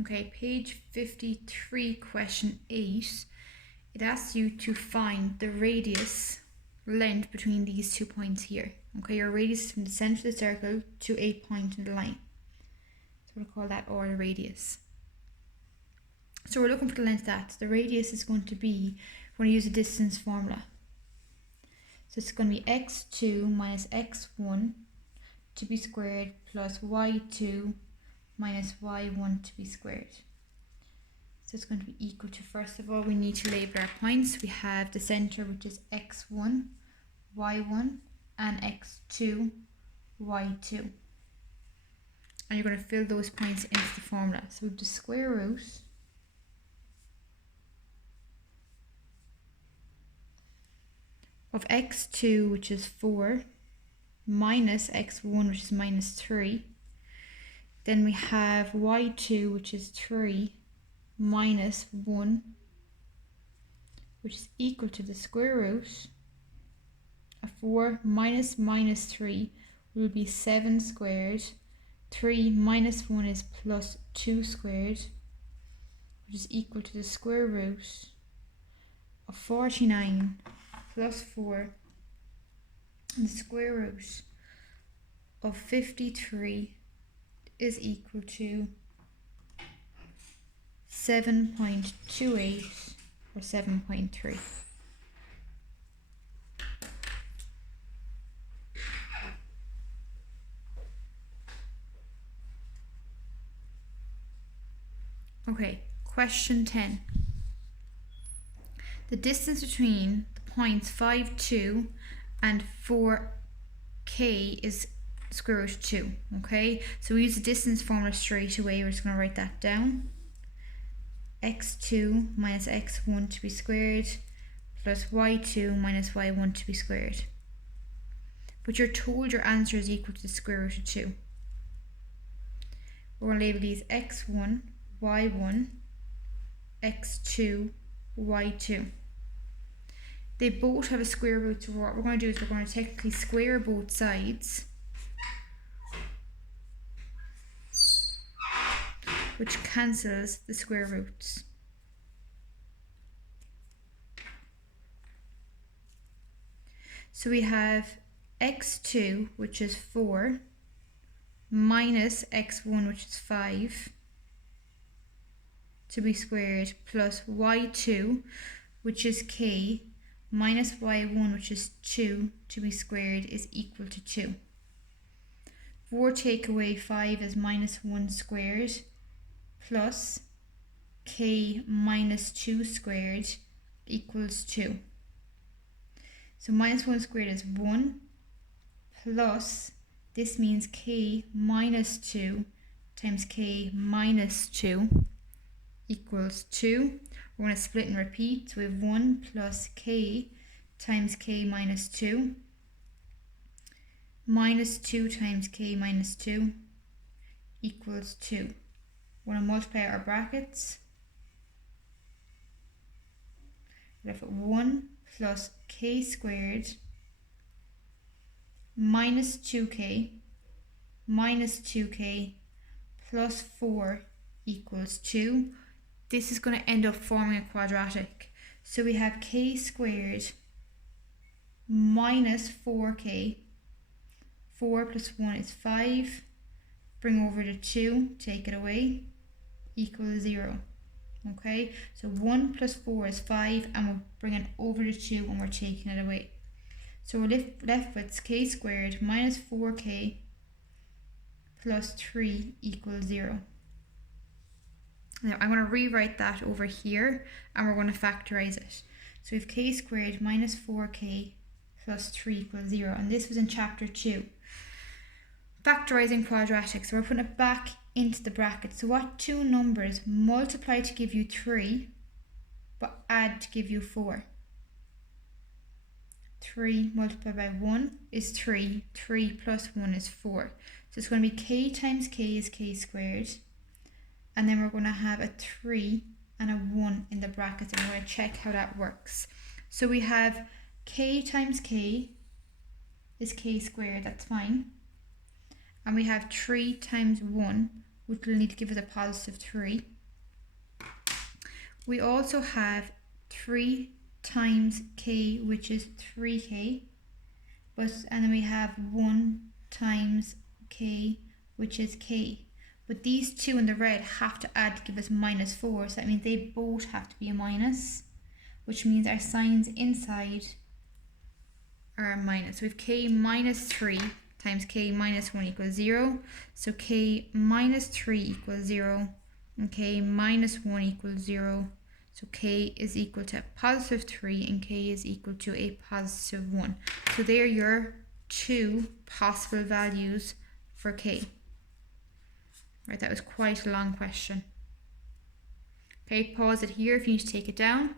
Okay, page 53, question 8. It asks you to find the radius length between these 2 points here. Okay, your radius is from the center of the circle to a point in the line. So we'll call that R the radius. So we're looking for the length of that. The radius is going to be, we're going to use a distance formula. So it's going to be x2 minus x1 to be squared plus y2 minus y1 to be squared. So it's going to be equal to, first of all, we need to label our points. We have the center, which is x1, y1, and x2, y2. And you're going to fill those points into the formula. So we have the square root of x2, which is 4, minus x1, which is minus 3. Then we have y2, which is 3, minus 1, which is equal to the square root of 4 minus minus 3 will be 7 squared. 3 minus 1 is plus 2 squared, which is equal to the square root of 49 plus 4, and the square root of 53 is equal to 7.28 or 7.3. Okay, question 10. The distance between the points 5, 2 and 4k is square root of 2. Okay, so we use the distance formula straight away. We're just going to write that down. x2 minus x1 to be squared plus y2 minus y1 to be squared. But you're told your answer is equal to the square root of 2. We're going to label these x1, y1, x2, y2. They both have a square root, so what we're going to do is we're going to technically square both sides, which cancels the square roots. So we have x2, which is 4, minus x1, which is 5, to be squared, plus y2, which is k, minus y1, which is 2, to be squared, is equal to 2. 4 take away 5 is minus 1 squared, plus k minus 2 squared equals 2. So minus 1 squared is 1, plus, this means k minus 2 times k minus 2 equals 2. We're going to split and repeat. So we have 1 plus k times k minus 2 minus 2 times k minus 2 equals 2. We're going to multiply our brackets. We're left with 1 plus k squared minus 2k minus 2k plus 4 equals 2. This is going to end up forming a quadratic. So we have k squared minus 4k. 4 plus 1 is 5. Bring over the 2, take it away, equals 0. Okay, so 1 plus 4 is 5, and we're bringing over the 2 and we're taking it away. So we're left with k squared minus 4k plus 3 equals 0. Now I'm going to rewrite that over here, and we're going to factorize it. So we have k squared minus 4k plus 3 equals 0, and this was in chapter 2. Factorizing quadratics, so we're putting it back into the bracket. So what two numbers multiply to give you 3, but add to give you 4? 3 multiplied by 1 is 3. 3 plus 1 is 4. So it's going to be k times k is k squared. And then we're going to have a 3 and a 1 in the brackets, and we're going to check how that works. So we have k times k is k squared, that's fine. And we have 3 times 1, which will need to give us a positive 3. We also have 3 times k, which is 3k, and then we have 1 times k, which is k. But these two in the red have to add to give us -4, so that means they both have to be a minus, which means our signs inside are a minus. So we have k minus 3 times k minus 1 equals 0. So k minus 3 equals 0, and k minus 1 equals 0. So k is equal to a positive 3 and k is equal to a positive 1. So they're your 2 possible values for k. Right, that was quite a long question. Okay, pause it here if you need to take it down.